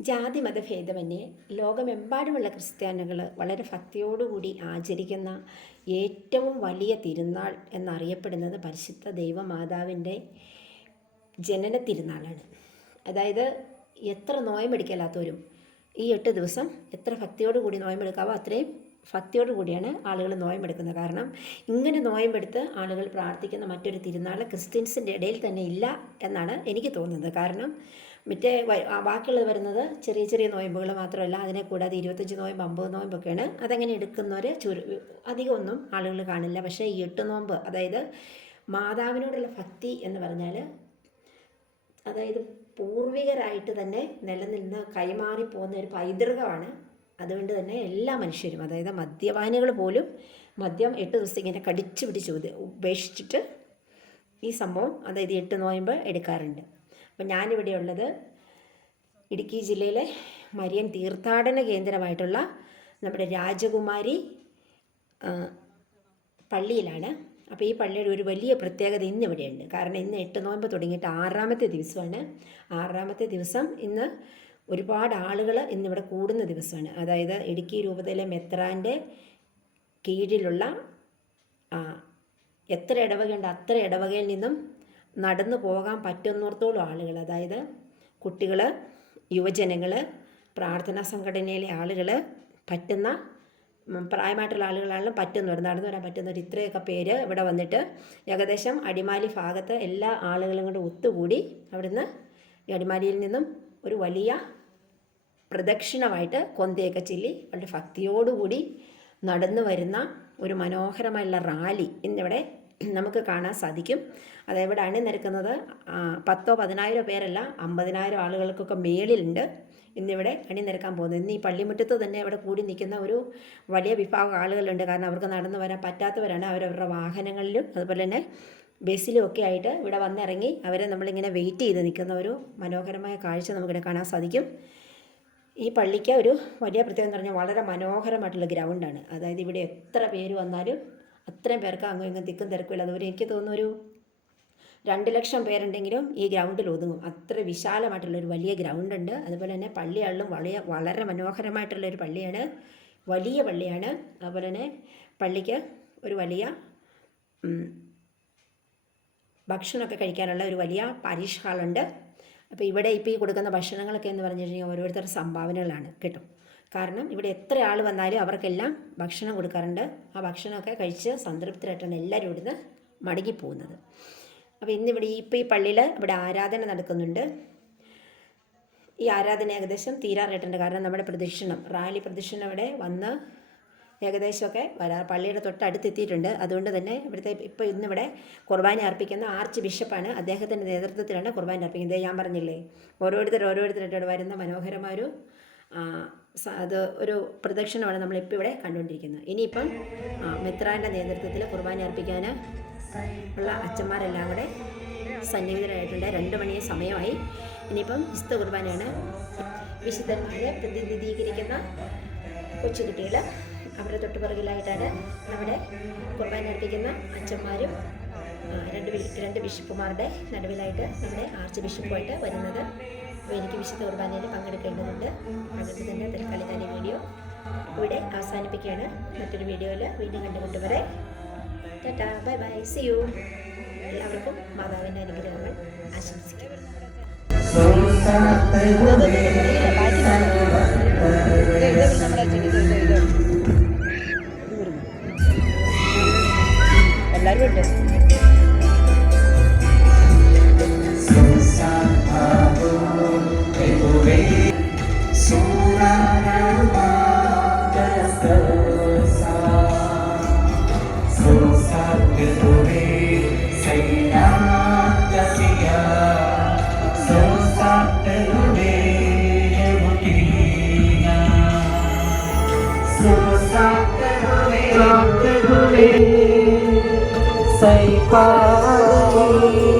ജാതി മതഭേദമന്യേ ലോകമെമ്പാടുമുള്ള ക്രിസ്ത്യാനികൾ വളരെ ഭക്തിയോടുകൂടി ആചരിക്കുന്ന ഏറ്റവും വലിയ തിരുനാൾ എന്നറിയപ്പെടുന്നത് പരിശുദ്ധ ദൈവമാതാവിൻ്റെ ജനന തിരുനാളാണ്. അതായത് എത്ര നോയമ്പെടുക്കലാത്തവരും ഈ 8 ദിവസം എത്ര ഭക്തിയോടുകൂടി നോയമ്പെടുക്കാവോ അത്രയും ഭക്തിയോടുകൂടിയാണ് ആളുകൾ നോയമ്പെടുക്കുന്നത്. കാരണം ഇങ്ങനെ നോയമ്പെടുത്ത് ആളുകൾ പ്രാർത്ഥിക്കുന്ന മറ്റൊരു തിരുനാൾ ക്രിസ്ത്യൻസിൻ്റെ ഇടയിൽ തന്നെ ഇല്ല എന്നാണ് എനിക്ക് തോന്നുന്നത്. കാരണം മറ്റേ ബാക്കിയുള്ളത് വരുന്നത് ചെറിയ ചെറിയ നോയമ്പുകൾ മാത്രമല്ല, അതിനെ കൂടാതെ 25 നോയമ്പ് 50 നോയമ്പൊക്കെയാണ്. അതങ്ങനെ എടുക്കുന്നവർ അധികമൊന്നും ആളുകൾ കാണില്ല. പക്ഷേ ഈ 8 നോമ്പ്, അതായത് മാതാവിനോടുള്ള ഭക്തി എന്ന് പറഞ്ഞാൽ അതായത് പൂർവികരായിട്ട് തന്നെ നിലനിന്ന് കൈമാറിപ്പോകുന്ന ഒരു പൈതൃകമാണ്. അതുകൊണ്ട് തന്നെ എല്ലാ മനുഷ്യരും, അതായത് മദ്യപാനികൾ പോലും മദ്യം 8 ദിവസം ഇങ്ങനെ കടിച്ചു പിടിച്ച് ഉപേക്ഷിച്ചിട്ട് ഈ സംഭവം, അതായത് 8 നോയമ്പ് എടുക്കാറുണ്ട്. അപ്പം ഞാനിവിടെ ഉള്ളത് ഇടുക്കി ജില്ലയിലെ മരിയൻ തീർത്ഥാടന കേന്ദ്രമായിട്ടുള്ള നമ്മുടെ രാജകുമാരി പള്ളിയിലാണ്. അപ്പോൾ ഈ പള്ളിയുടെ ഒരു വലിയ പ്രത്യേകത ഇന്നിവിടെയുണ്ട്. കാരണം ഇന്ന് 8 നോയമ്പ് തുടങ്ങിയിട്ട് 6ാമത്തെ ദിവസമാണ്. 6ാമത്തെ ദിവസം ഇന്ന് ഒരുപാട് ആളുകൾ ഇന്നിവിടെ കൂടുന്ന ദിവസമാണ്. അതായത് ഇടുക്കി രൂപതയിലെ മെത്രാൻ്റെ കീഴിലുള്ള എത്ര ഇടവകയുണ്ട് അത്ര ഇടവകയിൽ നിന്നും നടന്നു പോകാൻ പറ്റുന്നിടത്തോളം ആളുകൾ, അതായത് കുട്ടികൾ, യുവജനങ്ങൾ, പ്രാർത്ഥനാ സംഘടനയിലെ ആളുകൾ, പറ്റുന്ന പ്രായമായിട്ടുള്ള ആളുകളാണെങ്കിലും നടന്നു വരാൻ പറ്റുന്നവർ ഇത്രയൊക്കെ പേര് ഇവിടെ വന്നിട്ട് ഏകദേശം അടിമാലി ഭാഗത്ത് എല്ലാ ആളുകളും കൂടെ ഒത്തുകൂടി അവിടുന്ന് അടിമാലിയിൽ നിന്നും ഒരു വലിയ പ്രദക്ഷിണമായിട്ട് കൊന്തയൊക്കെ ചൊല്ലി വളരെ ഭക്തിയോടുകൂടി നടന്നു വരുന്ന ഒരു മനോഹരമായുള്ള റാലി ഇന്നിവിടെ നമുക്ക് കാണാൻ സാധിക്കും. അതെവിടെ അണിനിരക്കുന്നത് 10,000-10,000 പേരല്ല, 50,000 ആളുകൾക്കൊക്കെ മേളിലുണ്ട് ഇന്നിവിടെ അണിനിരക്കാൻ പോകുന്നത്. ഇന്ന് ഈ പള്ളിമുറ്റത്ത് തന്നെ ഇവിടെ കൂടി നിൽക്കുന്ന ഒരു വലിയ വിഭാഗം ആളുകളുണ്ട്. കാരണം അവർക്ക് നടന്നു വരാൻ പറ്റാത്തവരാണ്. അവരവരുടെ വാഹനങ്ങളിലും അതുപോലെ തന്നെ ബസ്സിലും ഒക്കെ ആയിട്ട് ഇവിടെ വന്നിറങ്ങി അവരെ നമ്മളിങ്ങനെ വെയിറ്റ് ചെയ്ത് നിൽക്കുന്ന ഒരു മനോഹരമായ കാഴ്ച നമുക്കിവിടെ കാണാൻ സാധിക്കും. ഈ പള്ളിക്ക് ഒരു വലിയ പ്രത്യേകത എന്ന് പറഞ്ഞാൽ വളരെ മനോഹരമായിട്ടുള്ള ഗ്രൗണ്ടാണ്. അതായത് ഇവിടെ എത്ര പേര് വന്നാലും അത്രയും പേർക്ക് അങ്ങും ഇങ്ങും തിക്കും തിരക്കില്ല. അതുപോലെ എനിക്ക് തോന്നുന്നു ഒരു 2 ലക്ഷം പേരുണ്ടെങ്കിലും ഈ ഗ്രൗണ്ടിൽ ഒതുങ്ങും. അത്ര വിശാലമായിട്ടുള്ളൊരു വലിയ ഗ്രൗണ്ടുണ്ട്. അതുപോലെ തന്നെ പള്ളിയാളിലും വളരെ മനോഹരമായിട്ടുള്ളൊരു പള്ളിയാണ്, വലിയ പള്ളിയാണ്. അതുപോലെ തന്നെ പള്ളിക്ക് ഒരു വലിയ ഭക്ഷണമൊക്കെ കഴിക്കാനുള്ള ഒരു വലിയ പാരിഷ് ഹാളുണ്ട്. അപ്പോൾ ഇവിടെ ഇപ്പോൾ ഈ കൊടുക്കുന്ന ഭക്ഷണങ്ങളൊക്കെ എന്ന് പറഞ്ഞു കഴിഞ്ഞാൽ ഓരോരുത്തരുടെ സംഭാവനകളാണ് കിട്ടും. കാരണം ഇവിടെ എത്ര ആൾ വന്നാലും അവർക്കെല്ലാം ഭക്ഷണം കൊടുക്കാറുണ്ട്. ആ ഭക്ഷണമൊക്കെ കഴിച്ച് സംതൃപ്തരായിട്ടാണ് എല്ലാവരും ഇവിടുന്ന് മടങ്ങിപ്പോകുന്നത്. അപ്പോൾ ഇന്നിവിടെ ഇപ്പോൾ ഈ പള്ളിയിൽ ഇവിടെ ആരാധന നടക്കുന്നുണ്ട്. ഈ ആരാധന ഏകദേശം തീരാറായിട്ടുണ്ട്. കാരണം നമ്മുടെ റാലി പ്രദക്ഷിണം ഇവിടെ വന്ന് ഏകദേശമൊക്കെ പള്ളിയുടെ തൊട്ടടുത്തെത്തിയിട്ടുണ്ട്. അതുകൊണ്ട് തന്നെ ഇവിടുത്തെ ഇന്നിവിടെ കുർബാന അർപ്പിക്കുന്ന ആർച്ച് ബിഷപ്പാണ്. അദ്ദേഹത്തിൻ്റെ നേതൃത്വത്തിലാണ് കുർബാന അർപ്പിക്കുന്നത്. ഞാൻ പറഞ്ഞില്ലേ, ഓരോരുത്തരായിട്ട് വരുന്ന മനോഹരമായ ഒരു പ്രദക്ഷിണമാണ് നമ്മളിപ്പോൾ ഇവിടെ കണ്ടുകൊണ്ടിരിക്കുന്നത്. ഇനിയിപ്പം മെത്രാൻ്റെ നേതൃത്വത്തിൽ കുർബാന അർപ്പിക്കാൻ ഉള്ള അച്ഛന്മാരെല്ലാം കൂടെ സന്നിഹിതരായിട്ടുണ്ട്. 2 മണി സമയമായി. ഇനിയിപ്പം വിശുദ്ധ കുർബാനയാണ്. വിശുദ്ധന്മാരെ പ്രതിനിധീകരിക്കുന്ന കൊച്ചുകുട്ടികൾ അവരുടെ തൊട്ടുപിറകിലായിട്ടാണ് നമ്മുടെ കുർബാന അർപ്പിക്കുന്ന അച്ഛന്മാരും 2 ബിഷപ്പുമാരുടെ നടുവിലായിട്ട് നമ്മുടെ ആർച്ച് ബിഷപ്പുമായിട്ട് വരുന്നത്. അപ്പോൾ എനിക്ക് വിശുദ്ധ കുർബാനയിൽ പങ്കെടുക്കേണ്ടതുണ്ട്. അതുകൊണ്ട് തന്നെ തൽക്കാലം ഈ വീഡിയോ ഇവിടെ അവസാനിപ്പിക്കുകയാണ്. മറ്റൊരു വീഡിയോയിൽ വീണ്ടും കണ്ടുകൊണ്ടുവരെ tata, bye bye, see you. എല്ലാവർക്കും മാതാവിൻ്റെ അനുഗ്രഹങ്ങൾ ആശംസിക്കുന്നു. എല്ലാവരും ഉണ്ട്. Say bye.